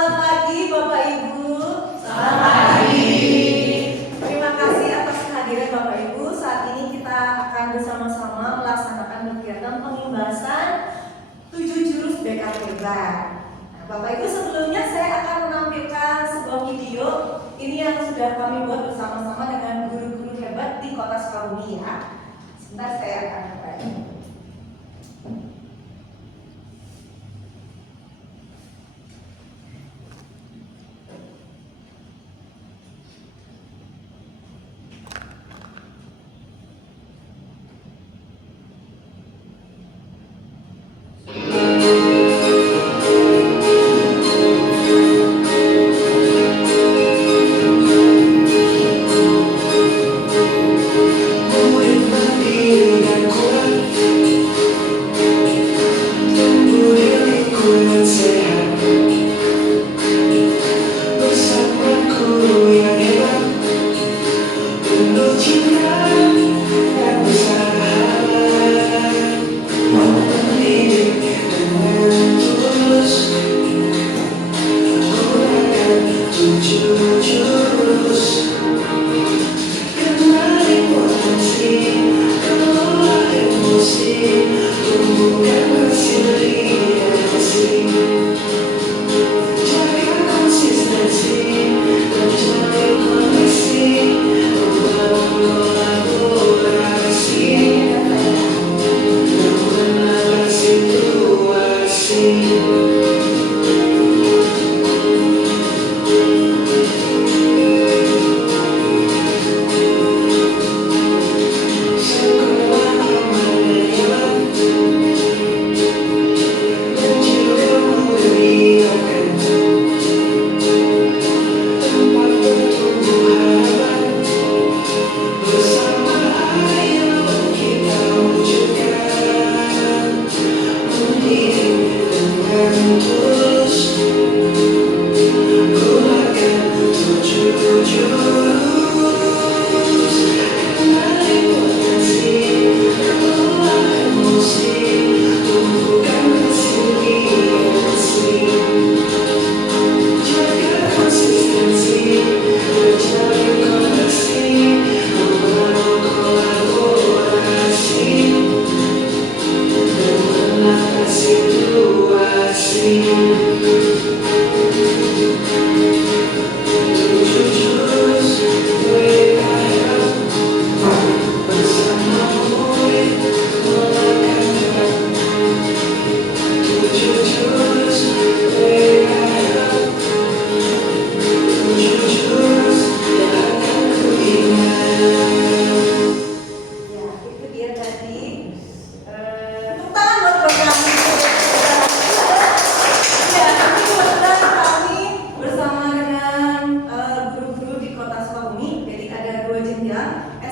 Selamat pagi Bapak Ibu. Selamat pagi. Terima kasih atas kehadiran Bapak Ibu. Saat ini kita akan bersama-sama melaksanakan kegiatan pengimbasan 7 jurus BK Hebat. Nah, Bapak Ibu, sebelumnya saya akan menampilkan sebuah video ini yang sudah kami buat bersama-sama dengan guru-guru hebat di Kota Sukabumi ya. Sebentar saya akan mulai.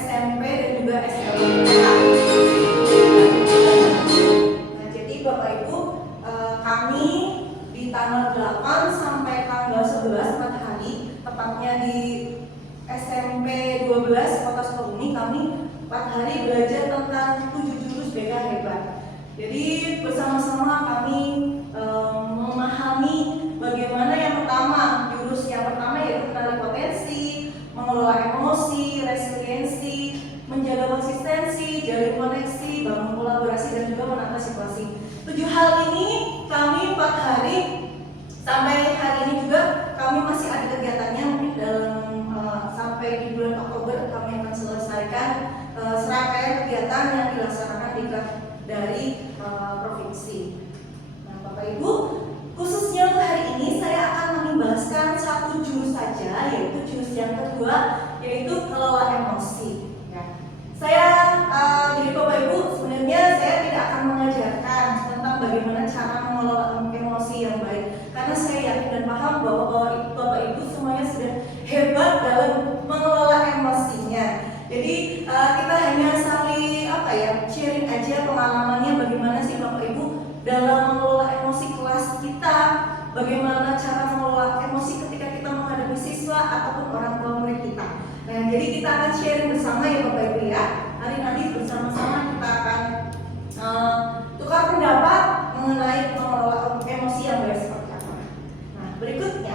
SMP dan juga SMA. Nah, jadi Bapak Ibu, kami di tanggal 8 sampai tanggal 11 4 hari, tepatnya di SMP 12 Kota Sukabumi, kami 4 hari belajar tentang 7 jurus BK Hebat. Jadi bersama-sama kami memahami bagaimana yang pertama, jurus yang pertama yaitu kenali potensi, mengelola emosi, resiliensi, menjaga konsistensi, jalin koneksi, bangun kolaborasi, dan juga menata situasi. 7 hal ini kami 4 hari sampai hari ini juga kami masih ada kegiatannya. Mungkin dalam sampai di bulan Oktober kami akan selesaikan serangkaian kegiatan yang dilaksanakan dari provinsi. Nah, Bapak Ibu, khususnya untuk hari ini saya akan mengimbaskan 1 jurus saja, yaitu jurus yang kedua, yaitu kelola emosi. Ya. Saya jadi Bapak Ibu, sebenarnya saya tidak akan mengajarkan tentang bagaimana cara mengelola emosi yang baik, karena saya yakin dan paham bahwa Bapak Ibu semuanya sudah hebat dalam mengelola emosinya. Jadi kita hanya saling sharing aja pengalamannya bagaimana sih Bapak Ibu dalam mengelola emosi kelas kita, bagaimana cara mengelola emosi ketika kita menghadapi siswa ataupun orang tua murid kita. Nah, jadi kita akan sharing bersama ya Bapak Ibu ya. Hari nanti bersama-sama kita akan tukar pendapat mengenai mengelola emosi yang baik seperti apa. Nah, berikutnya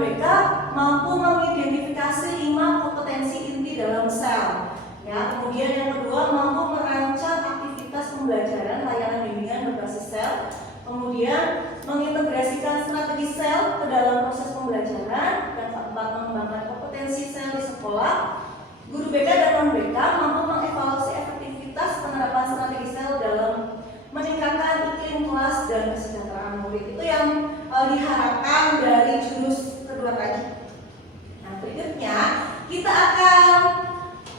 BK mampu mengidentifikasi 5 kompetensi inti dalam sel. Ya, kemudian yang kedua mampu merancang aktivitas pembelajaran layanan bimbingan berbasis sel. Kemudian mengintegrasikan strategi sel ke dalam proses pembelajaran. Dan keempat, mengembangkan kompetensi sel di sekolah. Guru BK dan non BK mampu mengevaluasi efektivitas penerapan strategi sel dalam meningkatkan iklim kelas dan kesejahteraan murid. Itu yang diharapkan dari jurus kedua tadi. Nah, berikutnya kita akan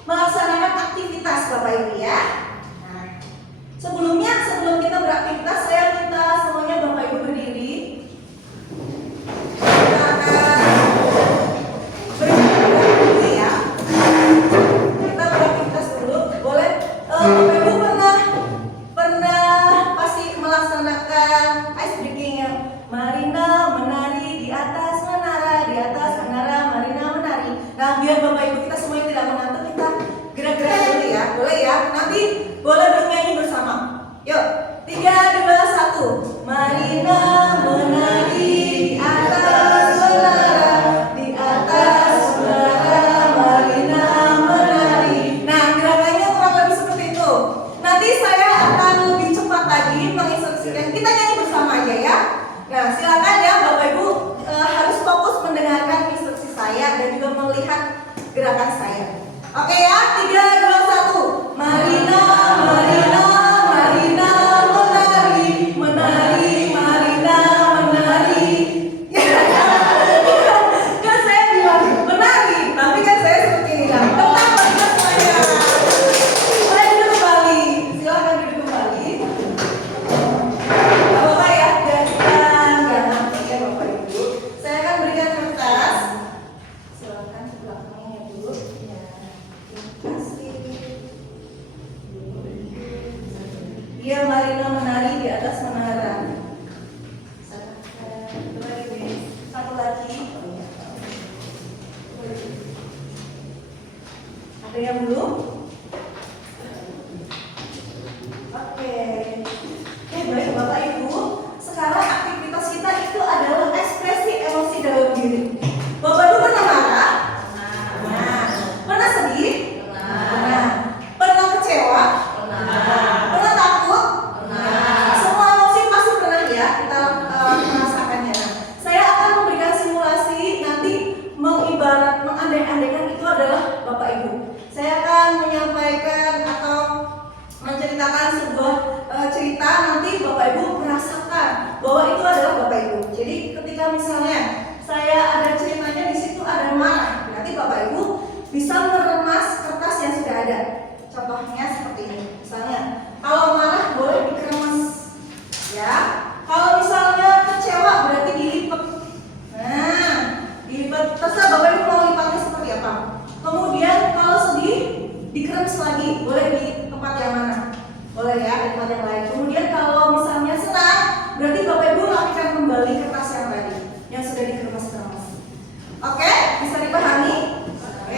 melaksanakan aktivitas Bapak Ibu ya. Nah, sebelum kita beraktivitas, saya minta semuanya Bapak Ibu berdiri. Kita akan beraktivitas dulu ya. Kita beraktivitas dulu. Boleh Bapak Ibu pernah pasti melaksanakan ice breaking yang Marina menari di atas menara, Marina menari. Nah, biar Bapak Ibu kita semuanya tidak mengantuk, kita gerak-gerak dulu ya. Boleh ya? Nanti boleh bernyanyi bersama. Yuk, 3, 2, 1. Marina menari di atas menara, Marina menari. Nah, gerakannya kurang lebih seperti itu. Nanti saya akan lebih cepat lagi menginstruksikan. Kita nyanyi bersama aja ya. Nah, silakan ya Bapak Ibu harus fokus mendengarkan instruksi saya dan juga melihat gerakan saya. Oke ya, 3, 2, 1. Marina menari, Marina menari. Kan saya bilang menari, tapi kan saya seperti ini kan. Tetap ingat saya. Boleh duduk kembali. Silakan duduk kembali. Bapak ya, jangan nanti ya Bapak Ibu. Saya akan berikan kertas. Silakan ke belakangnya dulu. Ya, terima kasih. Dia Marina menari di atas menara. Satu lagi. Ada yang belum? Oke. Baik Bapak Ibu. Sekarang aktivitas kita itu adalah ekspresi emosi dalam diri. Bapak Ibu pernah marah? Pernah. Pernah sedih? Pernah. Pernah kecewa? Pernah takut? Semua emosi pasti pernah ya kita merasakannya. Nah, saya akan memberikan simulasi nanti mengandai-andaikan itu adalah Bapak Ibu. Saya akan menyampaikan atau menceritakan sebuah cerita, nanti Bapak Ibu merasakan bahwa itu adalah Bapak Ibu. Jadi ketika misalnya saya ada ceritanya di situ ada marah, nanti Bapak Ibu bisa meremas kertas yang sudah ada. Contohnya seperti ini. Misalnya kalau marah boleh dikeremas, ya. Kalau misalnya kecewa berarti dilipat. Nah, dilipat. Terserah Bapak Ibu mau lipatnya seperti apa. Kemudian kalau sedih dikeremas lagi, boleh di tempat yang mana? Boleh ya, di tempat yang lain. Kemudian kalau misalnya senang, berarti Bapak Ibu rapikan kembali kertas yang tadi yang sudah dikeremas-keremas. Oke, bisa dipahami? Oke,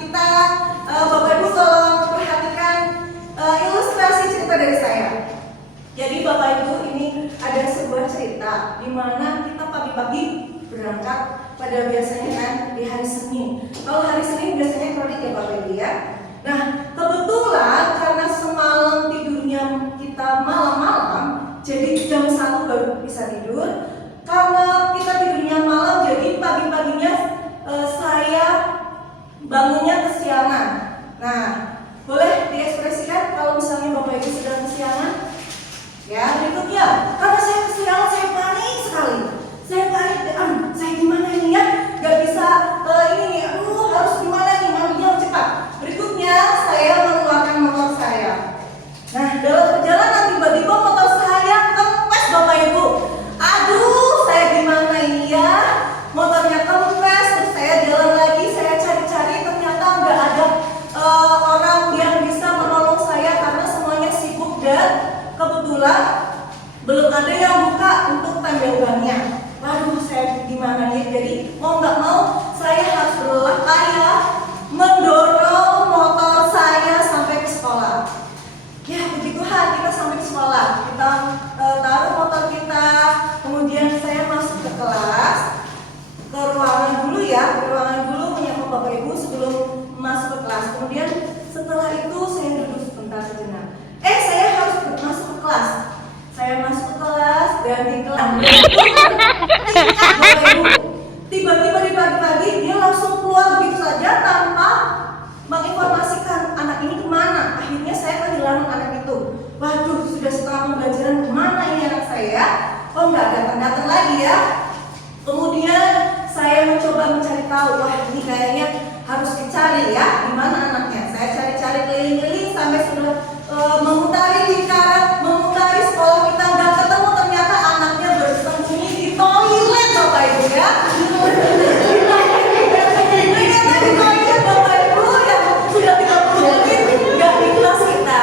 kita Bapak Ibu tolong perhatikan ilustrasi cerita dari saya. Jadi Bapak Ibu ini ada sebuah cerita di mana kita pagi-pagi berangkat pada biasanya kan di hari Senin. Kalau hari Senin biasanya kronik ya Bapak Ibu ya. Nah, kebetulan karena semalam tidurnya kita malam-malam, jadi jam 1 baru bisa tidur. Karena kita tidurnya malam, jadi pagi-paginya saya bangunnya kesiangan. Nah, boleh diekspresikan kalau misalnya Bapak Ibu sedang kesiangan? Ya, berikutnya, karena saya kesiangan, saya panik sekali. Saya panik, saya gimana ini ya? Gak bisa ini nih, harus gimana nih, mandinya harus cepat. Berikutnya, saya mengeluarkan motor saya. Nah, dalam perjalanan tiba-tiba motor saya kempes Bapak Ibu. Aduh, saya gimana ini ya? Motornya kempes, terus saya jalan lagi, saya cari-cari, ternyata nggak ada orang yang bisa menolong saya karena semuanya sibuk dan kebetulan belum ada yang buka untuk tanda bannya. Waduh, saya gimana nih? Jadi mau nggak mau saya harus berulang payah mendorong motor saya sampai ke sekolah. Ya, puji Tuhan kita sampai ke sekolah. Kita taruh motor kita, kemudian saya masuk ke kelas, ke ruang ganti kelas. Tiba-tiba di pagi-pagi dia langsung keluar begitu saja tanpa menginformasikan anak ini kemana. Akhirnya saya kehilangan anak itu. Waduh, sudah setengah pembelajaran, kemana ini anak saya? Oh, nggak datang-datang lagi ya. Kemudian saya mencoba mencari tahu, wah ini kayaknya harus dicari ya, di mana anaknya. Saya cari-cari keliling-keliling sampai sudah mengutari sekolah kita, nggak ketemu. Ternyata anaknya bersembunyi di toilet, Bapak Ibu ya. Ternyata di toilet, Bapak Ibu, yang sudah 30 menit nggak di kelas kita.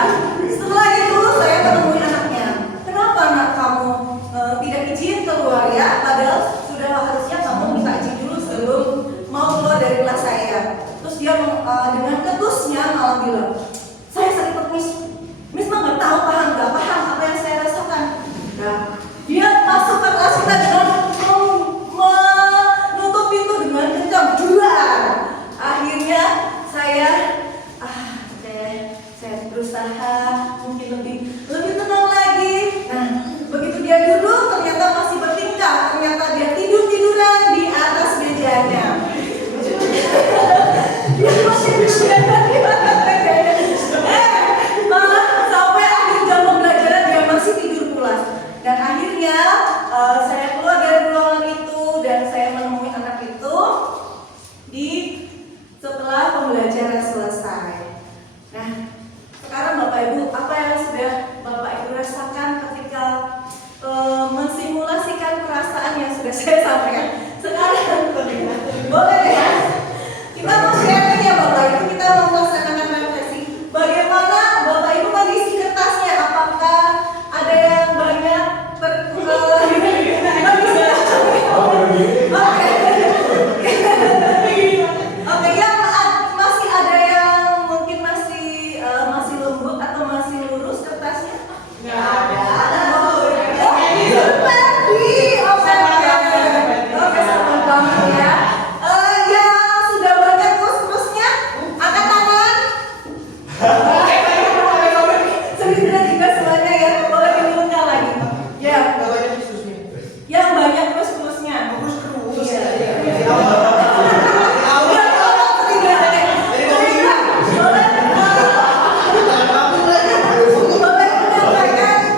Setelah itu saya menemui anaknya. Kenapa anak kamu tidak izin keluar ya? Padahal sudah harusnya kamu minta izin dulu sebelum mau keluar dari kelas saya. Terus dia dengan ketusnya malah bilang, saya sakit Miss mah nggak tahu paham apa yang saya rasakan. Nah, dia masuk ke kelas kita dengan menutup pintu dengan kencang. Akhirnya saya saya berusaha mungkin lebih tenang lagi. Nah, begitu dia duduk ternyata masih bertingkah, ternyata dia tiduran di atas mejanya. Dia masih tiduran di atas mejanya. Malah sampai akhir jam pembelajaran dia masih tidur pulas. Dan akhirnya saya keluar dari ruangan itu dan saya menemui anak itu setelah pembelajaran selesai. Nah, sekarang Bapak Ibu, apa yang sudah Bapak Ibu rasakan ketika mensimulasikan perasaan yang sudah saya sampaikan? Sekarang boleh ya? Kita mau sharing ya Bapak Ibu, kita mau melaksanakan refleksi. Bagaimana Bapak Ibu mengisi kertasnya? Apakah ada yang banyak Oke, yang masih ada yang mungkin masih lembut atau masih lurus kertasnya? Nggak ada. Oke, sama banget ya. Yang sudah banyak terus-terusnya, angkat tangan. Sebenarnya juga semuanya ya, boleh diulang lagi. Ya. Yang banyak terus-terusnya.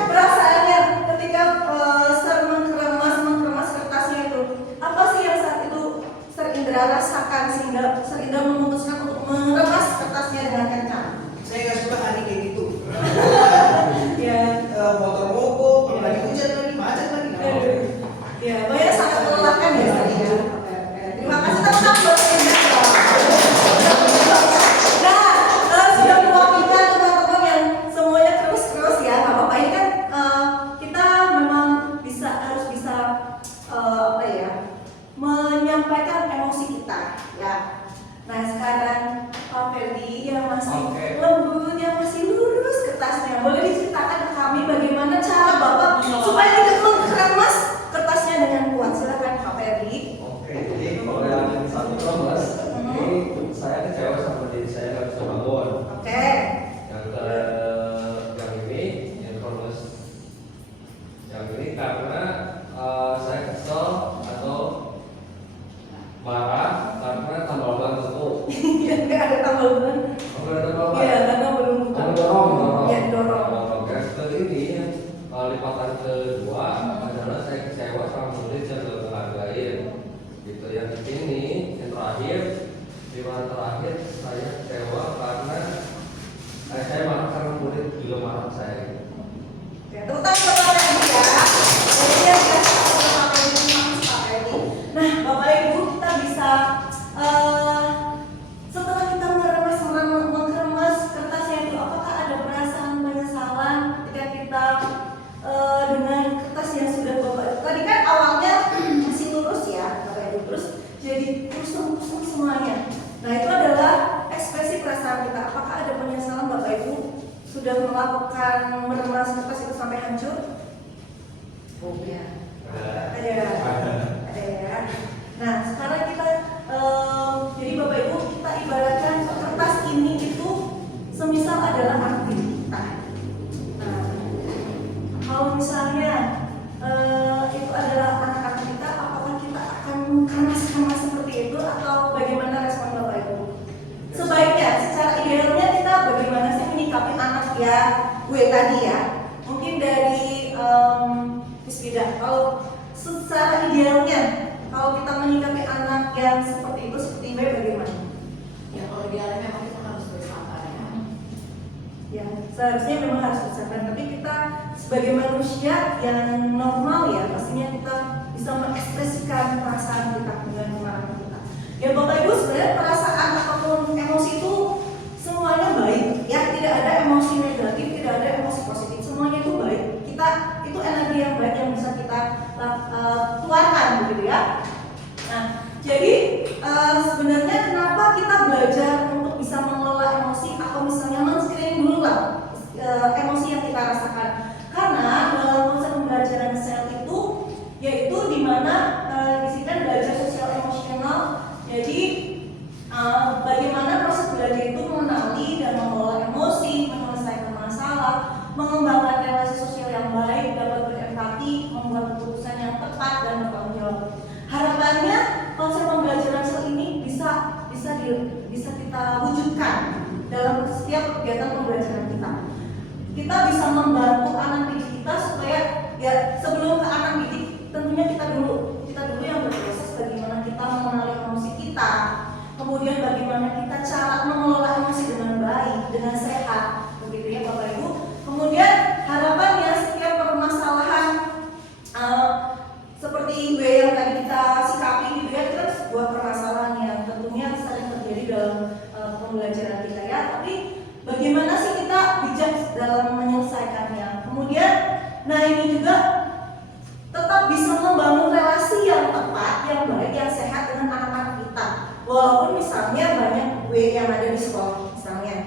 Perasaannya ketika mengeremas kertasnya itu, apa sih yang saat itu Sir Indra rasakan sehingga Sir Indra memutuskan untuk mengeremas kertasnya dengan kencang? Saya nggak suka hari kayak gitu. Ya. Motor mogok, apalagi hujan lagi, macet lagi. Ya, banyak sangat melelahkan ya Sir Indra. Terima kasih teman-teman buat Sir Indra. Nah, sudah mewakilkan teman-teman yang semuanya terus ya, nggak apa-apa. Ini kan kita memang harus bisa menyampaikan emosi kita ya. Nah, sekarang Pak Ferdi yang masih lembut, yang masih lurus kertasnya, boleh diceritakan ke kami bagaimana cara Bapak supaya tidak mengeremas kertasnya dengan kuat. Silakan Pak Ferdi. Oke, jadi kalau yang satu kelas, ini saya kecewa sama diri saya nggak bisa bangun. Oke. Yang ini, yang ini karena saya kesel atau marah karena tambal ban tutup. Nggak ada tambal ban. Nggak ada tambal ban. Iya, karena belum buka. Dorong. Ya, dorong. Yang ini lipatan kedua adalah saya kecewa sama murid yang nggak menghargain. Gitu. Yang ini, yang terakhir, lipatan terakhir saya kecewa karena saya marah karena murid juga marah saya. Oke, tepuk tangan buat Pak Ferdi ya. Jadi yang dikasih Pak Ferdi, Pak Ferdi. Nah, Bapak Ibu, kita bisa setelah kita mengeremas kertasnya itu, apakah ada perasaan penyesalan ketika kita dengan kertas yang sudah Bapak tadi kan awalnya masih lurus ya Bapak Ibu, terus jadi kusum semuanya. Nah, itu adalah ekspresi perasaan kita. Apakah ada penyesalan Bapak Ibu sudah melakukan meremas kertas itu sampai hancur? Oh ya. Ada ya. Nah, sekarang kita jadi Bapak Ibu, kita ibaratkan kertas ini itu semisal adalah arti kita. Nah, kalau misalnya sama seperti itu atau bagaimana respon Bapak Ibu? Sebaiknya, secara idealnya kita bagaimana sih menyikapi anak ya gue tadi ya? Mungkin dari Miss Vida, kalau secara idealnya kalau kita menyikapi anak yang seperti itu seperti gue bagaimana? Ya kalau idealnya memang kita harus bersabar ya. Ya, seharusnya memang harus bersabar, tapi kita sebagai manusia yang normal ya pastinya kita bisa mengekspresikan perasaan kita dengan kemarahan kita. Ya Bapak Ibu, sebenarnya perasaan ataupun emosi itu semuanya baik ya, tidak ada emosi negatif, tidak ada emosi positif, semuanya itu baik. Kita itu energi yang baik yang bisa kita keluarkan begitu ya. Nah, jadi sebenarnya kenapa kita belajar untuk bisa mengelola emosi atau misalnya men-screening dulu lah emosi yang kita rasakan. Karena dalam konsep pembelajaran sel itu yaitu di mana di sini kan belajar sosial emosional. Jadi bagaimana proses belajar itu mengenali dan mengelola emosi, menyelesaikan masalah, mengembangkan relasi sosial yang baik, dapat berempati, membuat keputusan yang tepat dan bertanggung jawab. Harapannya konsep pembelajaran sel ini bisa kita wujudkan dalam setiap kegiatan pembelajaran kita. Kita bisa membantu anak didik kita supaya ya sebelum ke anak didik tentunya kita dulu yang berproses bagaimana kita mengenali emosi kita, kemudian bagaimana kita cara mengelola emosi dengan baik, dengan sehat, begitu ya Bapak Ibu. Kemudian harapannya setiap permasalahan seperti gue yang tadi kita sikapi gitu ya, itu kan sebuah permasalahan yang tentunya sering terjadi dalam pembelajaran kita ya, tapi bagaimana sih kita bijak dalam menyelesaikannya. Kemudian, nah ini juga tetap bisa membangun relasi yang tepat, yang baik, yang sehat dengan anak-anak kita. Walaupun misalnya banyak gue yang ada di sekolah misalnya.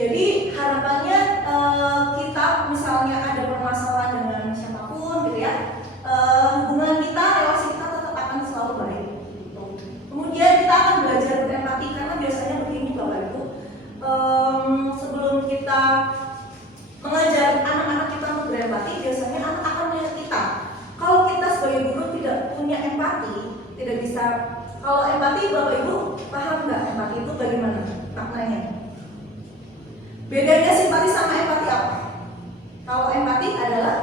Jadi harapannya kita misalnya ada permasalahan dengan siapapun gitu ya, hubungan kita, relasi kita tetap akan selalu baik. Gitu. Kemudian kita akan belajar berempati karena biasanya begini Bapak Ibu. Sebelum kita mengajar anak-anak kita untuk berempati, biasanya anak akan melihat kita. Kalau kita sebagai guru tidak punya empati, tidak bisa. Kalau empati, Bapak Ibu paham nggak empati itu bagaimana maknanya? Bedanya simpati sama empati apa? Kalau empati adalah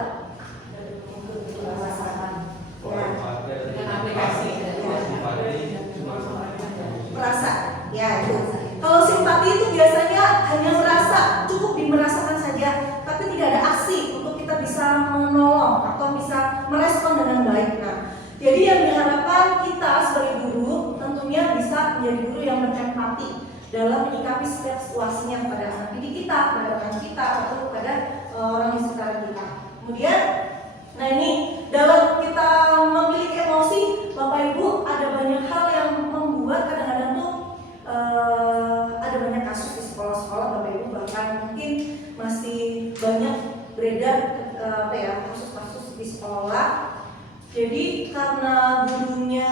Dengan aplikasi merasa, ya itu. Kalau simpati itu biasanya hanya merasa, cukup dimerasakan saja, tapi tidak ada aksi untuk kita bisa menolong atau bisa merespon dengan baik. Nah, jadi yang diharapkan kita sebagai guru tentunya bisa menjadi guru yang berempati dalam menyikapi setiap situasinya kepada anak didik kita, kepada rekan kita, atau kepada orang di sekitar kita. Kemudian, nah ini dalam kita memiliki emosi, Bapak Ibu ada banyak hal yang membuat kadang-kadang tuh ada banyak kasus di sekolah-sekolah Bapak Ibu, bahkan mungkin masih banyak beredar kasus-kasus di sekolah. Jadi karena gurunya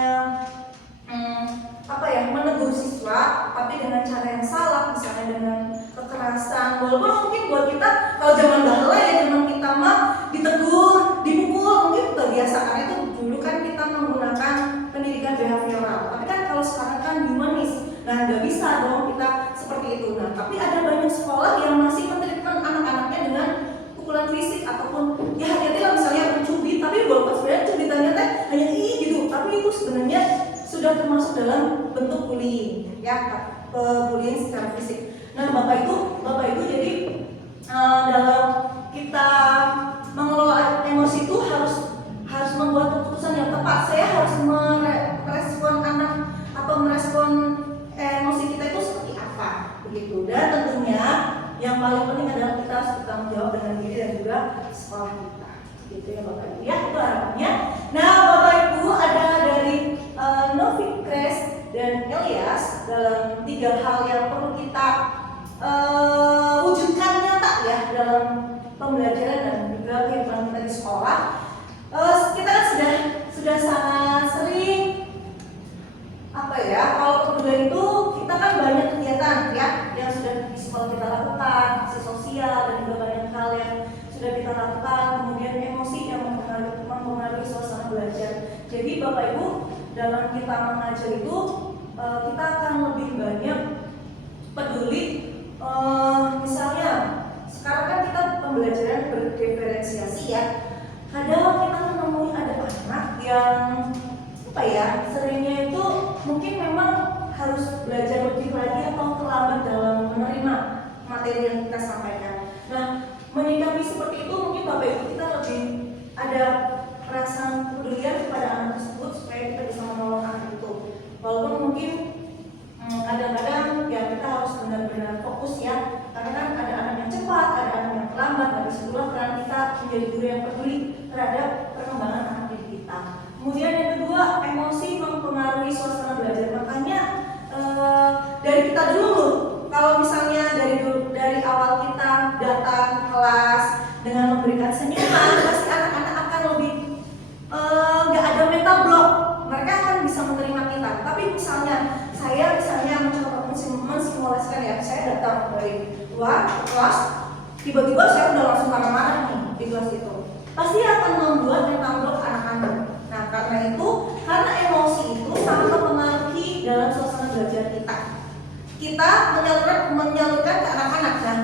menegur siswa tapi dengan cara yang salah, misalnya dengan kekerasan. Walaupun mungkin buat kita kalau zaman dahulu ya, zaman kita mah ditegur, dipukul mungkin kebiasaan itu dulu kan kita menggunakan pendidikan behavioral. Tapi kan kalau sekarang kan humanis, nah nggak bisa dong kita seperti itu. Nah tapi ada banyak sekolah yang masih mentreatment anak-anaknya dengan pukulan fisik ataupun ya hati-hati lah misalnya mencubit, tapi walaupun sebenarnya cubitannya teh hanya gitu, tapi itu sebenarnya sudah termasuk dalam bentuk bullying ya, bullying secara fisik. Nah Bapak Ibu jadi dalam kita mengelola emosi itu harus membuat keputusan yang tepat. Saya harus merespon anak atau merespon emosi kita itu seperti apa begitu. Dan tentunya yang paling penting adalah kita harus bertanggung jawab dengan diri dan juga sekolah kita. Gitu ya Bapak Ibu ya, itu harapannya. Nah Bapak Ibu ada dari Novik, Kres, dan Elias dalam 3 hal yang perlu kita wujudkan nyata ya dalam pembelajaran dan juga kehidupan kita di sekolah. Kita kan sudah sangat sering kalau kemudian itu kita kan banyak kegiatan ya yang sudah di sekolah kita lakukan, aksi sosial dan juga banyak hal yang sudah kita lakukan. Kemudian emosi yang mempengaruhi suasana belajar. Jadi Bapak Ibu dalam kita mengajar itu kita akan lebih banyak peduli. Misalnya sekarang kan kita pembelajaran berdiferensiasi ya. Kadang kita menemui ada anak yang seringnya itu mungkin memang harus belajar lebih lagi atau terlambat dalam menerima materi yang kita sampaikan. Nah, menyikapi seperti itu mungkin Bapak Ibu kita lebih ada perasaan kepedulian kepada anak tersebut supaya kita bisa menolong anak itu. Walaupun mungkin kadang-kadang ya kita harus benar-benar fokus ya, karena kan ada anak yang cepat, ada anak yang terlambat. Dari situlah peran kita menjadi guru yang peduli terhadap perkembangan anak didik kita. Kemudian yang kedua, emosi mempengaruhi suasana belajar. Makanya dari kita dulu, kalau misalnya dari awal kita datang ke kelas dengan memberikan senyuman, pasti anak-anak akan lebih nggak ada mental block. Mereka akan bisa menerima kita. Tapi misalnya saya mencoba mensimulasikan ya, saya datang dari luar kelas, tiba-tiba saya udah langsung marah-marah nih di kelas itu, pasti akan membuat mental block anak-anak. Nah, karena itu, karena emosi itu sangat mempengaruhi dalam suasana belajar kita. Kita menyalurkan ke anak-anak. Nah,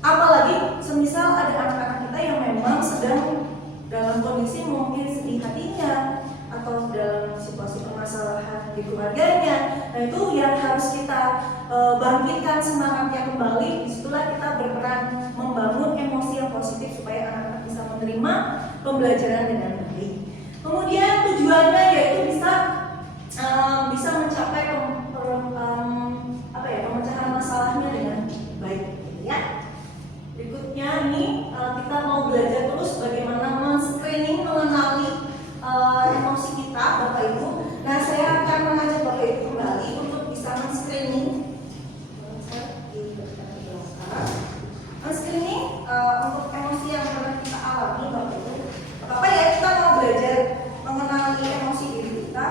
apalagi semisal ada anak-anak kita yang memang sedang dalam kondisi mungkin sedih hatinya atau dalam situasi permasalahan di keluarganya. Nah, itu yang harus kita bangkitkan semangatnya kembali. Disitulah kita berperan membangun emosi yang positif supaya anak-anak bisa menerima pembelajaran dengan baik. Kemudian tujuannya yaitu bisa mencapai pemecahan masalahnya dengan baik, gitu ya. Berikutnya ini kita mau belajar terus bagaimana men-screening, mengenali emosi kita, Bapak Ibu. Nah, saya akan mengajak Bapak Ibu kembali untuk bisa men-screening. Men-screening untuk emosi yang pernah kita alami, Bapak Ibu. Apa ya, kita mau belajar mengenali emosi diri kita.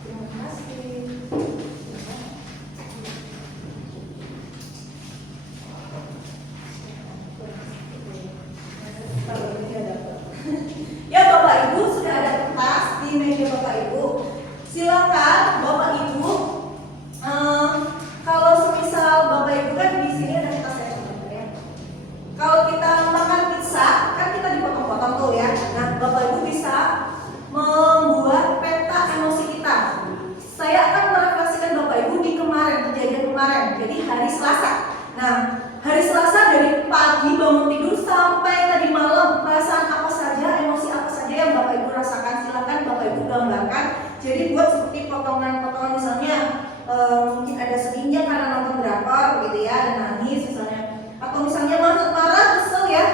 Terima kasih. Ya, Bapak Ibu sudah ada kertas di meja Bapak Ibu. Silakan Bapak Ibu. Kalau semisal Bapak Ibu kan di sini ada kertas ya, ya. Kalau kita makan pizza kan kita dipotong-potong tuh ya. Nah, Bapak Ibu bisa membuat peta emosi kita. Saya akan merefleksikan Bapak Ibu di kejadian kemarin. Jadi hari Selasa. Nah, hari Selasa dari pagi bangun tidur sampai tadi malam, perasaan apa saja, emosi apa saja yang Bapak Ibu rasakan, silakan Bapak Ibu gambarkan. Jadi buat seperti potongan-potongan, misalnya mungkin ada sedihnya karena nonton drakor gitu ya, dan nangis misalnya, atau misalnya marah, kesel ya,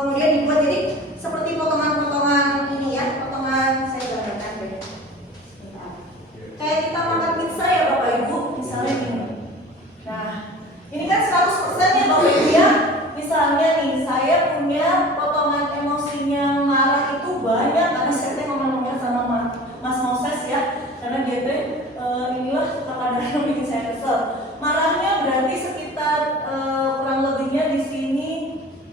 kemudian dibuat jadi seperti potongan-potongan ini ya, potongan saya gambarkan deh. Kayak kita makan pizza ya Bapak Ibu, misalnya gini. Nah, ini kan 100% ya Bapak Ibu ya. Misalnya nih, saya punya potongan emosinya marah itu banyak, karena saya ngomongnya sama Mas Moses ya, karena dia inilah kepada yang bikin saya kesel. Marahnya berarti sekitar kurang lebihnya di sini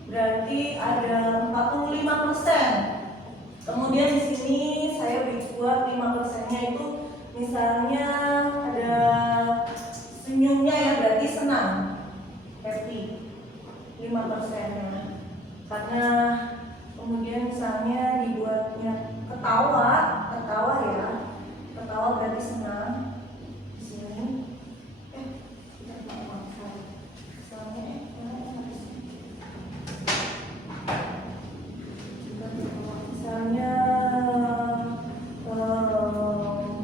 berarti ada 45%. Kemudian di sini saya buat 5%-nya itu misalnya ada senyumnya ya, berarti senang, happy, 5%-nya. Karena kemudian misalnya dibuatnya ketawa ya, ketawa berarti senang. Di sini, misalnya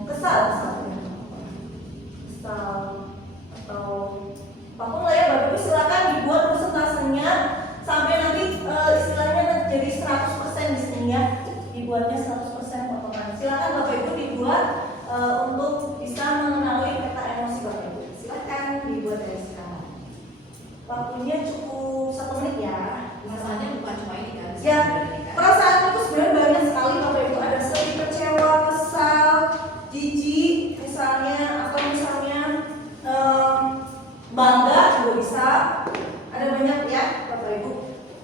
kesal atau apapun lah ya, Bapak Ibu silakan dibuat persentasenya sampai nanti istilahnya jadi 100% di sini ya, dibuatnya 100% potongan. Silakan Bapak Ibu dibuat untuk bisa mengenali peta emosi Bapak Ibu. Silakan dibuat dari sekarang. Waktunya cukup 1 menit ya. Masalahnya bukan cuma ini kan? Ya, perasaan itu sebenarnya banyak sekali Bapak Ibu. Ada sedih, kecewa, kesal, jijik misalnya, atau misalnya bangga juga bisa. Ada banyak ya Bapak Ibu.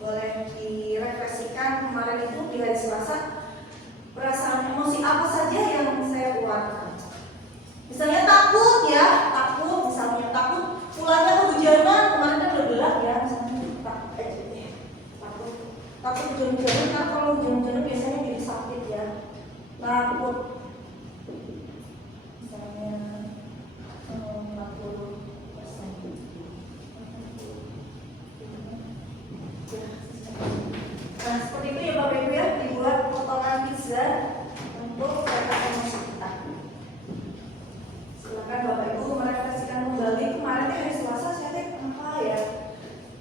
Boleh direfleksikan kemarin itu di hari Selasa. hujan-hujanan, karena kalau hujan-hujanan biasanya jadi sakit ya. Takut misalnya 40%. Nah seperti itu ya Bapak Ibu ya, dibuat potongan pizza untuk kereta emosi kita. Silakan Bapak Ibu merefleksikan kembali kemarin hari Selasa saya apa ya,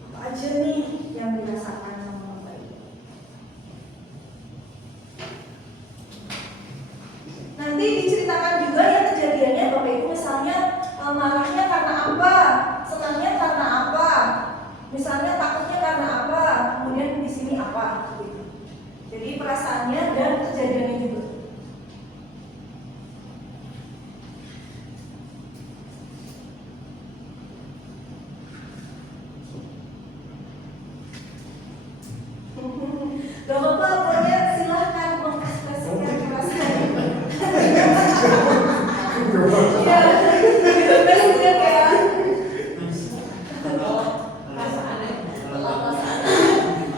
apa aja nih yang dirasakan sama Bapak Ibu. Nanti diceritakan juga ya kejadiannya Bapak Ibu, misalnya marahnya karena apa, senangnya karena apa, misalnya takutnya karena apa, kemudian di sini apa gitu. Jadi perasaannya dan kejadiannya juga. Gak apa-apa, pokoknya silahkan mengekspresikan perasaan. Iya, ekspresikan ya.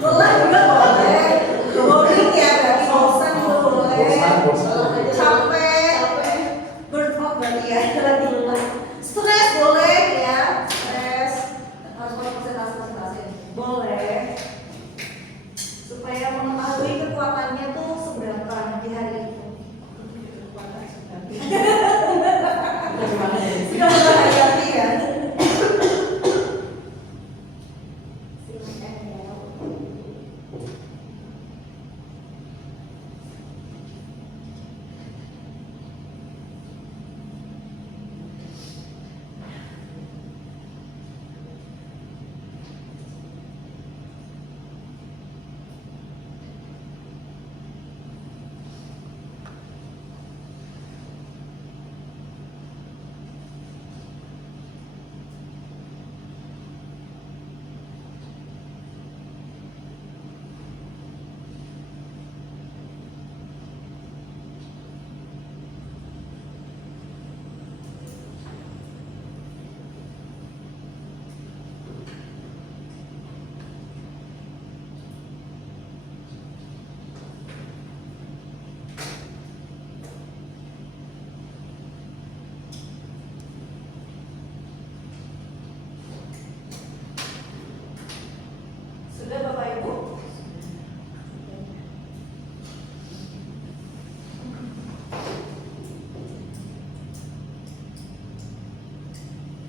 Lelah juga boleh, boring ya berarti bosan juga boleh, capek, burnout berarti ya, lagi lelah, stres boleh ya, stres, harus konsentrasi boleh, supaya mengetahui kekuatannya tuh seberapa di hari itu. Sudah menghayati ya. Silakan ya. Sudah Bapak Ibu?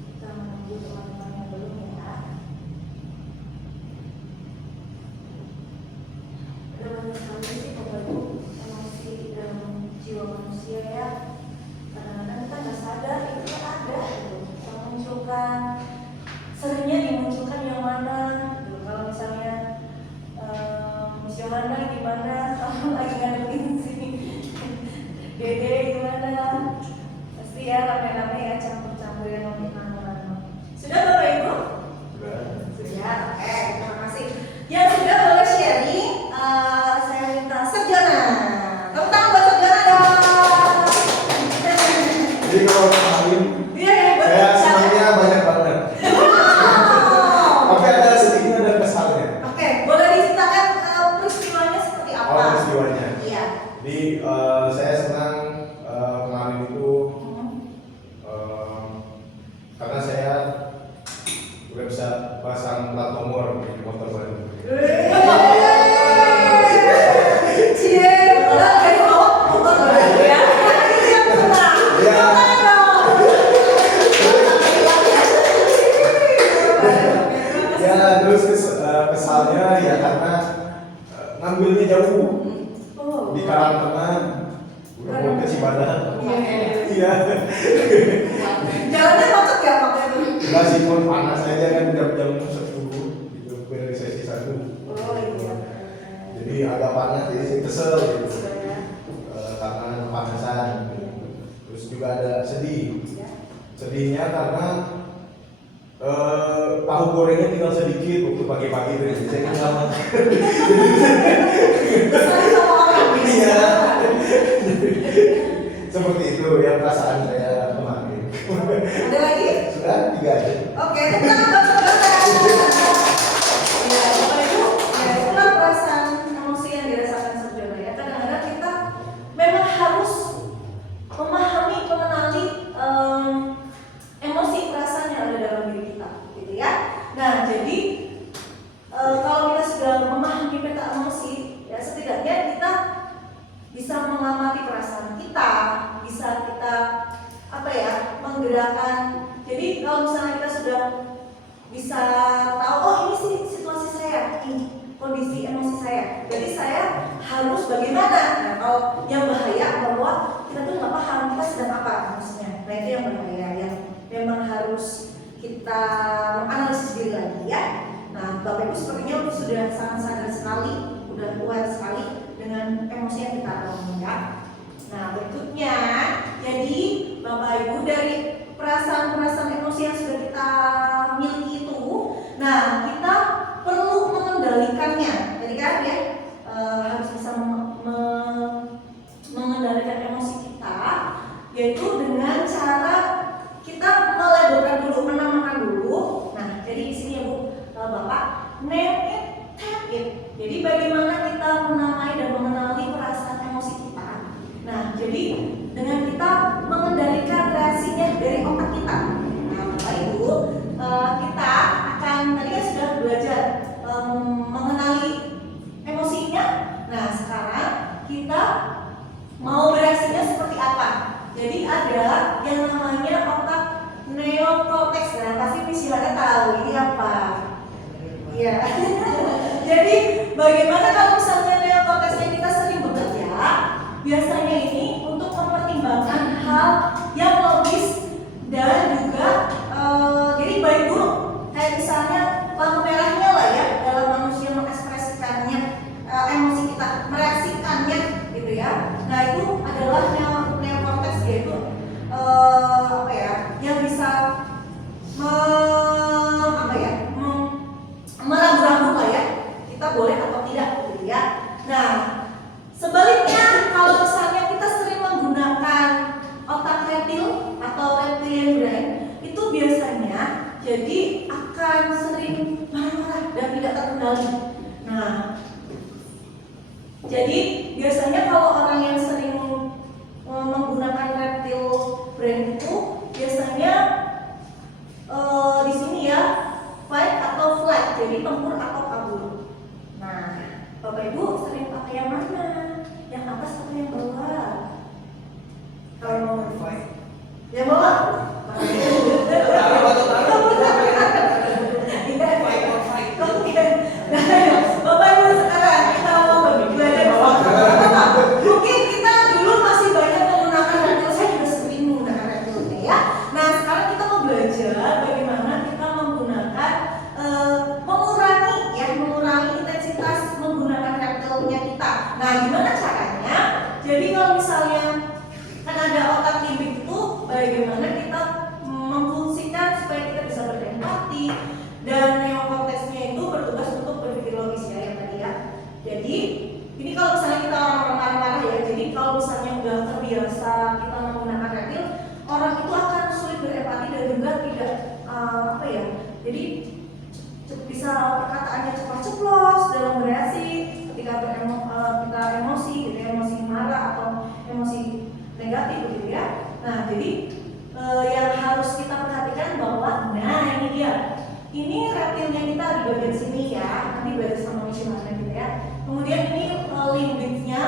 Kita menunggu teman-teman yang belum ya. Ada banyak sekali sih Bapak Ibu emosi dalam jiwa manusia ya. Kadang-kadang kita nggak sadar itu kan ada gitu. Memunculkan, seringnya dimunculkan yang mana? Gitu. Kalau misalnya Miss Yohana gimana? Kamu lagi ngadepin si Dede gimana? Pasti ya rame-rame ya, campur-campur yang nama-nama. Sudah Bapak Ibu? Sudah. Oke, terima kasih. Yang sudah boleh sharing, saya minta Sarjana. Tepuk tangan buat Sarjana dong. Jadi kalau kemarin Dia hebat. saya senangnya banyak banget. Tapi ada sedihnya dan kesalnya. Oke, boleh diceritakan peristiwanya seperti apa? Oh, peristiwanya. Iya. Jadi saya senang kemarin itu karena saya udah bisa pasang plat nomor di motor baru. Cie, pulang dari bawah motor baru ya. Itu yang senang. Iya. Ya terus kesalnya ya karena ngambilnya jauh Oh. di Karangtengah, udah mau ke Cibadak. Iya. Jalannya macet ya Pak itu? Enggak sih, pun panas aja kan jam-jam 10 gitu dari sesi 1. Oh iya. Jadi agak panas, jadi saya kesel gitu. Sudah. Karena kepanasan. Terus juga ada sedih. Ya. Sedihnya karena tahu gorengnya tinggal sedikit waktu pagi-pagi tuh. Jadi saya nggak makan. Kesal sama orang. Iya. Seperti itu ya perasaan saya kemarin. Ada lagi? Sudah 3 aja. Oke, tepuk tangan buat saudara. Ya, Bapak Ibu, ya itulah perasaan harus bagaimana. Nah, kalau yang bahaya bahwa kita tuh nggak paham kita sedang apa maksudnya. Nah itu yang bahaya, yang memang harus kita analisis diri lagi ya. Nah Bapak Ibu sepertinya sudah sangat sadar sekali, udah aware sekali dengan emosi yang kita alami ya. Nah berikutnya, jadi Bapak Ibu dari perasaan-perasaan emosi yang sudah kita miliki itu, nah kita perlu mengendalikannya. Jadi kan ya harus bisa mengendalikan emosi kita, yaitu dengan cara kita melabelkan dulu, menamakan dulu. Nah jadi di sini ya Bu, Bapak, name it, tap it. Jadi bagaimana kita menamai dan mengenali perasaan emosi kita. Nah jadi dengan kita mengendalikan reaksinya dari otak kita. Nah Bapak Ibu, kita akan tadi kan sudah belajar mengenali emosinya. Nah sekarang kita mau bereaksinya seperti apa. Jadi ada yang namanya otak neokortex. Nah pasti misalnya tahu ini apa. Iya. Jadi bagaimana kalau misalnya neokorteksnya kita sering bekerja, biasanya ini untuk mempertimbangkan hal yang logis dan juga jadi baik buruk. Kayak misalnya lampu merahnya lah ya dalam manusia mengekspresikannya emosi kita, mereaksikannya gitu ya. Nah itu adalah neokortex, yaitu apa ya, yang bisa meragu-ragu lah ya, kita boleh atau tidak gitu ya. Nah sebaliknya kalau misalnya kita sering menggunakan otak reptil atau reptilian brain, itu biasanya jadi akan sering marah-marah dan tidak terkendali. Nah jadi biasanya kalau orang yang sering menggunakan reptil brain itu biasanya di sini ya fight atau flight, jadi tempur atau kabur. Nah Bapak Ibu sering pakai yang mana? Yang atas atau yang bawah? Kalau mau fight, yang bawah. Bapak Ibu sekarang kita mau belajar mungkin kita dulu masih banyak menggunakan reptil, saya juga sering menggunakan reptilnya ya. Nah sekarang kita mau belajar bagaimana kita menggunakan mengurangi intensitas menggunakan reptilnya kita. Nah gimana caranya? Jadi kalau misalnya kan ada otak limbik itu, bagaimana kita memfungsikan supaya kita bisa berempati, dan neokorteksnya itu bertugas untuk berpikir logis ya yang tadi ya. Jadi ini kalau misalnya kita orang-orang marah-marah ya, jadi kalau misalnya udah terbiasa kita menggunakan reptil, orang itu akan sulit berempati dan juga tidak apa ya, jadi bisa perkataannya cepat ceplos dalam bereaksi ketika kita emosi gitu ya, emosi marah atau emosi negatif gitu ya. Nah jadi yang harus kita perhatikan bahwa nah ini dia, ini reptilnya kita di bagian sini ya, nanti belajar sama misalnya gitu ya. Kemudian ini limbiknya,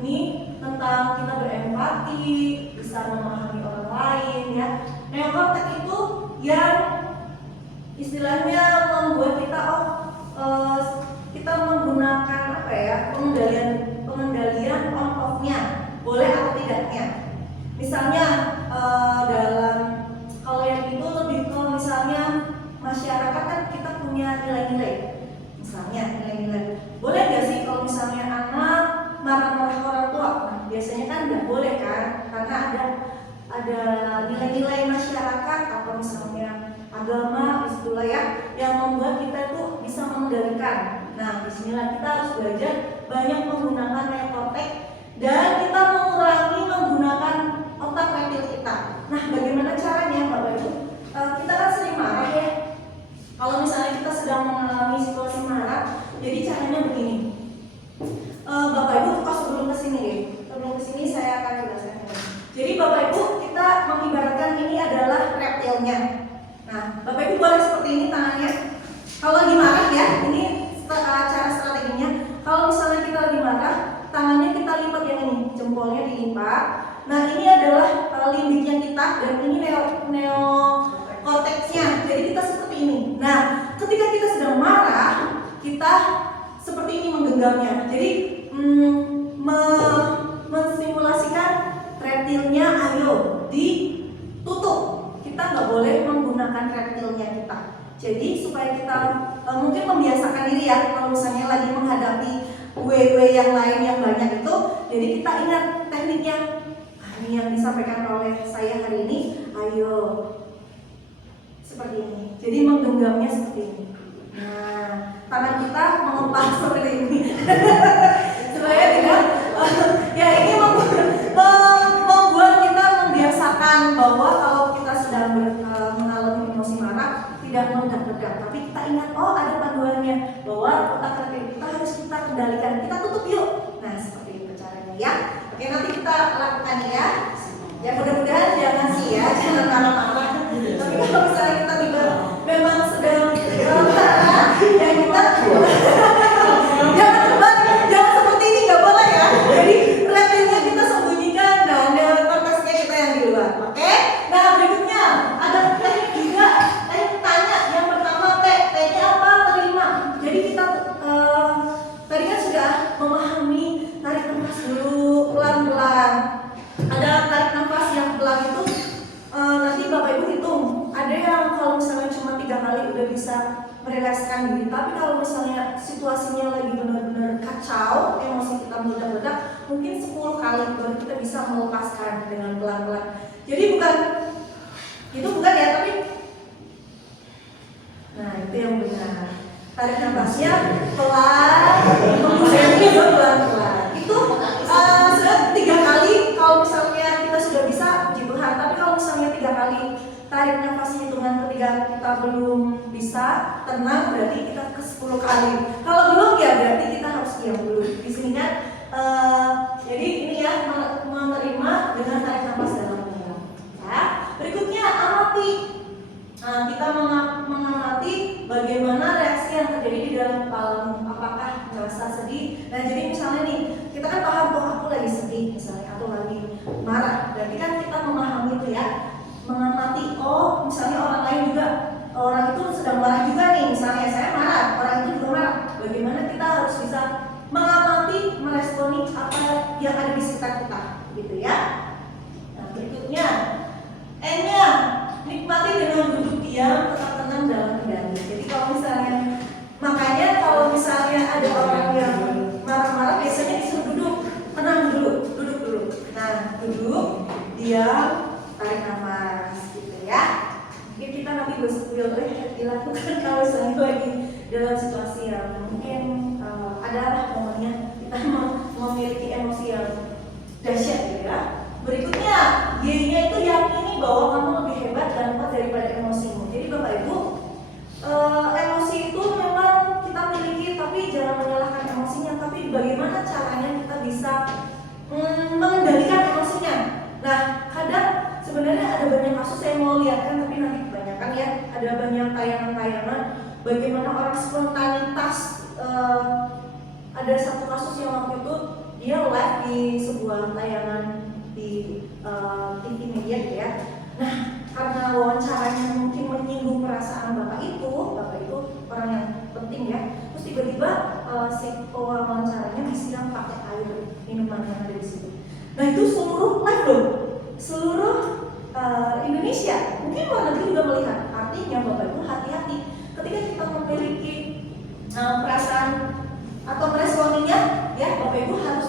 ini tentang kita berempati, bisa memahami orang lain ya. Neokortex itu yang istilahnya membuat kita kita menggunakan apa ya, pengendalian on off-nya, boleh atau tidaknya. Misalnya dalam kalau yang itu lebih ke misalnya masyarakat kan kita punya nilai-nilai, misalnya nilai-nilai. Boleh nggak sih kalau misalnya anak marah-marah orang tua? Nah, biasanya kan nggak boleh kan, karena ada nilai-nilai masyarakat atau misalnya agama, itulah ya, yang membuat kita tuh bisa mengendalikan. Nah, disinilah kita harus belajar banyak menggunakan neokortex dan kita mengurangi menggunakan otak reptil kita. Nah, bagaimana caranya, Bapak Ibu? Kita kan sering marah ya. Kalau misalnya kita sedang mengalami situasi marah, jadi caranya begini. Bapak Ibu, sebelum kesini ya, sebelum kesini saya akan jelaskan. Jadi Bapak Ibu, kita mengibaratkan ini adalah reptilnya. Nah, Bapak Ibu boleh seperti ini tangannya. Kalau lagi marah ya, ini cara strateginya. Kalau misalnya kita lagi marah, tangannya kita lipat yang ini, jempolnya dilipat. Nah, ini adalah limbiknya kita dan ini neokorteksnya. Jadi kita seperti ini. Nah, ketika kita sedang marah, kita seperti ini menggenggamnya. Jadi Jadi supaya kita mungkin membiasakan diri ya, kalau misalnya lagi menghadapi WW yang lain yang banyak itu, jadi kita ingat tekniknya. Ini yang disampaikan oleh saya hari ini. Ayo, seperti ini. Jadi menggenggamnya seperti ini. Nah, tangan kita mengepal seperti ini. Supaya tidak, ya ini membuat kita membiasakan bahwa kalau kita sedang mengalami emosi marah, tidak meledak-ledak, tapi kita ingat, oh ada panduannya bahwa otak kreatif kita harus kita kendalikan. Kita tutup yuk. Nah, seperti itu caranya ya. Oke, nanti kita lakukan ya. Ya mudah-mudahan jangan sih ya, jangan marah-marah. Tapi kalau misalnya kita juga memang sedang marah, ya kita jangan kembali, jangan seperti ini, nggak boleh ya. Jadi reptilnya kita sembunyikan dan konteksnya kita yang di luar. Oke? Nah berikutnya ada teknik juga. Tanya yang pertama T-nya apa? Terima. Jadi kita tadi kan sudah memahami tarik nafas dulu pelan-pelan. Ada tarik nafas yang pelan itu nanti Bapak Ibu hitung. Ada yang kalau misalnya cuma 3 kali udah bisa merelakskan diri. Tapi kalau misalnya situasinya lagi benar-benar kacau, emosi kita meledak-ledak, mungkin 10 kali baru kita bisa melepaskan dengan pelan-pelan. Jadi itu bukan ya, tapi nah itu yang benar. Tarik nafasnya pelan, hembusnya pelan-pelan. Itu sudah 3 kali. Kalau misalnya kita sudah bisa, puji Tuhan. Tapi kalau misalnya 3 kali tarik nafas hitungan ketiga kita belum bisa tenang, berarti kita ke 10 kali. Kalau belum ya berarti kita harus diam dulu. Di sini kan, jadi ini ya menerima dengan tarik nafas dalam-dalam. Ya. Berikutnya amati. Kita mengamati bagaimana reaksi yang terjadi di dalam kepalamu. Apakah merasa sedih? Nah jadi misalnya nih, kita kan paham bahwa aku lagi sedih misalnya, atau lagi marah. Berarti kan kita memahami itu ya, mengamati. Oh misalnya orang lain juga, orang itu sedang marah juga nih. Misalnya saya marah, orang itu juga marah. Bagaimana kita harus bisa mengamati, meresponi apa yang ada di sekitar kita, gitu ya. Nah berikutnya N-nya, nikmati dengan duduk diam, tetap tenang dalam kendali. Jadi kalau misalnya, makanya kalau misalnya ada orang yang marah-marah, biasanya disuruh duduk, tenang dulu, duduk dulu. Nah, duduk, diam, tarik nafas, gitu ya. Mungkin kita nanti boleh dilakukan kalau misalnya lagi dalam situasi yang mungkin adalah momennya kita memiliki emosi yang dahsyat, gitu ya. Berikutnya, Y-nya itu yakini bahwa kamu lebih hebat dan kuat daripada emosimu. Jadi Bapak Ibu, emosi itu memang kita miliki, tapi jangan menyalahkan emosinya. Tapi bagaimana caranya kita bisa mengendalikan emosinya. Nah, kadang sebenarnya ada banyak kasus, saya mau lihatkan, tapi nanti kebanyakan ya. Ada banyak tayangan-tayangan bagaimana orang spontanitas. Ada satu kasus yang waktu itu dia live di sebuah tayangan di TV media ya. Nah, karena wawancaranya mungkin menyinggung perasaan bapak itu orang yang penting ya. Terus tiba-tiba si wawancaranya disiram pakai air minuman yang ada di situ. Nah itu seluruh live loh, seluruh Indonesia, mungkin luar negeri juga melihat. Artinya Bapak Ibu hati-hati ketika kita memiliki perasaan atau meresponinya, ya Bapak Ibu harus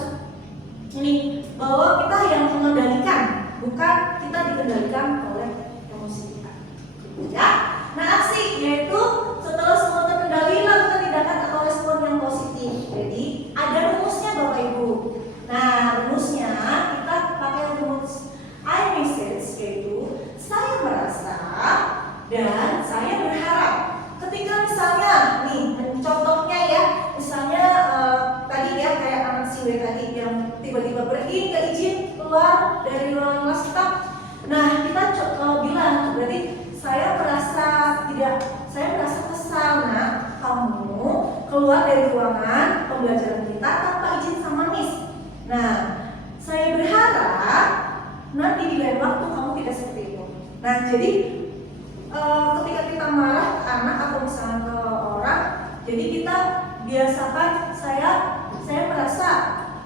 ini bahwa kita yang mengendalikan, bukan kita dikendalikan oleh emosi kita. Ya. Nah aksi yaitu setelah semua terkendali lakukan tindakan atau respon yang positif. Jadi ada rumusnya Bapak Ibu. Nah rumusnya kita pakai rumus I message, yaitu saya merasa dan saya berharap. Ketika misalnya nih contohnya ya, misalnya tadi ya kayak anak siwe tadi yang tiba-tiba pergi nggak izin keluar dari ruangan kelas kita. Nah kita bilang berarti saya merasa kesal. Nah kamu keluar dari ruangan pembelajaran kita tanpa izin sama Miss. Nah saya berharap nanti di lain waktu kamu tidak seperti itu. Nah jadi ketika kita marah ke anak atau misalnya ke orang, jadi kita biasakan saya merasa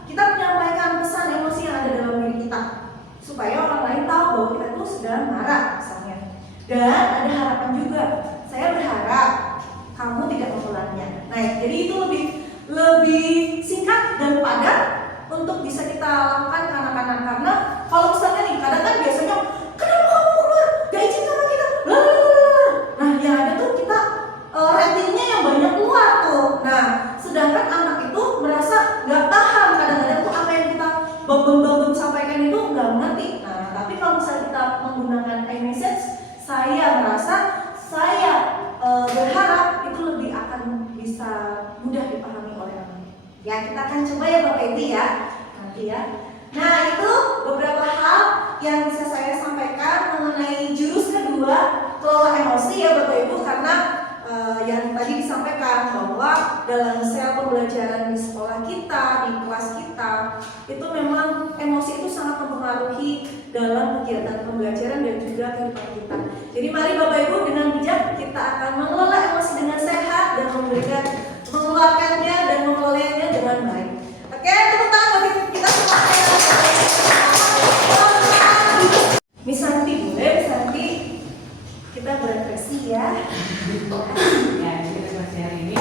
kita menyampaikan pesan emosi yang ada dalam diri kita supaya orang lain tahu bahwa kita tuh sedang marah misalnya. Dan ada harapan juga, saya berharap kamu tidak mengulangnya. Nah, jadi itu lebih singkat dan padat untuk bisa kita lakukan ke anak-anak. Karena kalau misalnya nih, kadang kan biasanya, kenapa kamu keluar? Gak izin sama kita. Lalalala. Nah, yang ada tuh kita ratingnya yang banyak keluar tuh. Nah, sedangkan anak itu merasa nggak tahan. Kadang-kadang tuh apa yang kita bom sampaikan itu nggak mengerti. Nah, tapi kalau misalnya kita menggunakan iMessage, saya merasa, saya berharap itu lebih akan bisa mudah dipahami oleh anak. Ya, kita akan coba ya Bapak Ibu ya, nanti ya. Nah, itu beberapa hal yang bisa saya sampaikan mengenai jurus kedua, kelola emosi ya Bapak Ibu, karena yang tadi disampaikan bahwa dalam sel pembelajaran di sekolah kita, di kelas kita, itu memang emosi itu sangat mempengaruhi dalam kegiatan pembelajaran dan juga kehidupan kita. Jadi mari Bapak Ibu dengan bijak kita akan mengelola emosi dengan sehat dan mengeluarkannya dan mengelolanya dengan baik. Oke, tepuk tangan bagi kita semua. Miss Santi, boleh Miss Santi? Kita berekspresi ya. Ya, jadi refleksi hari ini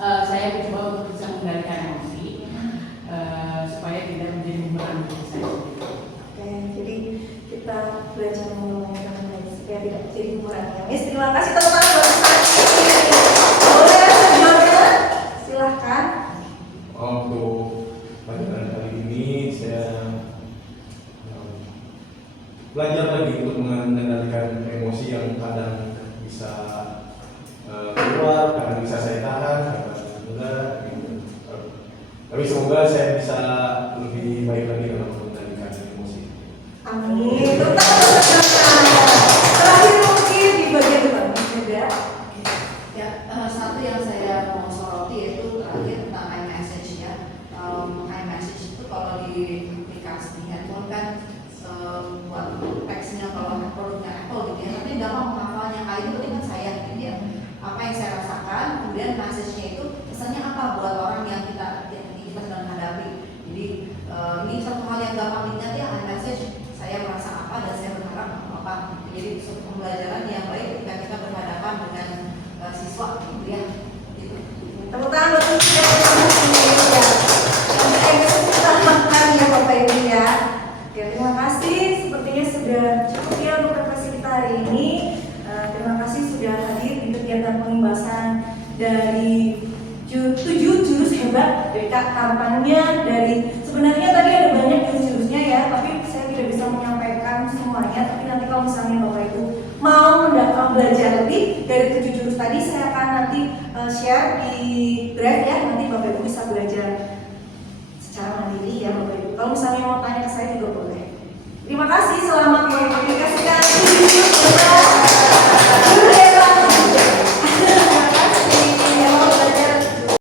saya mencoba untuk bisa mengendalikan emosi supaya tidak menjadi bumerang bagi saya sendiri. Oke, jadi kita belajar mengelolanya dengan baik supaya tidak jadi bumerang ya. Miss, terima kasih teman-teman buat Miss Santi. Boleh semuanya? Silahkan. Untuk pelajaran kali ini saya belajar lagi untuk mengendalikan emosi yang kadang bisa keluar, kadang bisa saya tahan, kadang enggak gitu. Tapi semoga saya bisa lebih baik lagi dalam mengendalikan emosi. Amin. Tetap bersama. Terakhir mungkin di bagian depan juga. Ya, satu yang saya mau soroti yaitu terakhir tentang iMessage ya. iMessage itu kalau di aplikasi di handphone kan buat teksnya kalau produknya Apple gitu ya, tapi gampang menghafalnya. Kali itu penting kan saya, jadi ya, apa yang saya rasakan, kemudian message-nya itu pesannya apa buat orang yang kita sedang hadapi. Jadi ini satu hal yang gampang diingat ya, iMessage saya merasa apa dan saya berharap apa. Jadi suatu pembelajaran yang baik ketika kita berhadapan dengan siswa gitu ya. Gitu. Tepuk tangan buat kita ya. Kita makan ya Bapak Ibu ya. Oke, terima kasih. Sepertinya sudah cukup ya untuk refleksi kita hari ini. Terima kasih sudah hadir di kegiatan pengibasan dari 7 jurus hebat dari kampanye. Dari sebenarnya tadi ada banyak jurus-jurusnya ya, tapi saya tidak bisa menyampaikan semuanya. Tapi nanti kalau misalnya Bapak Ibu mau belajar lebih dari 7 jurus tadi, saya akan nanti share di Drive ya. Nanti Bapak Ibu bisa belajar secara mandiri ya Bapak Ibu. Kalau misalnya mau tanya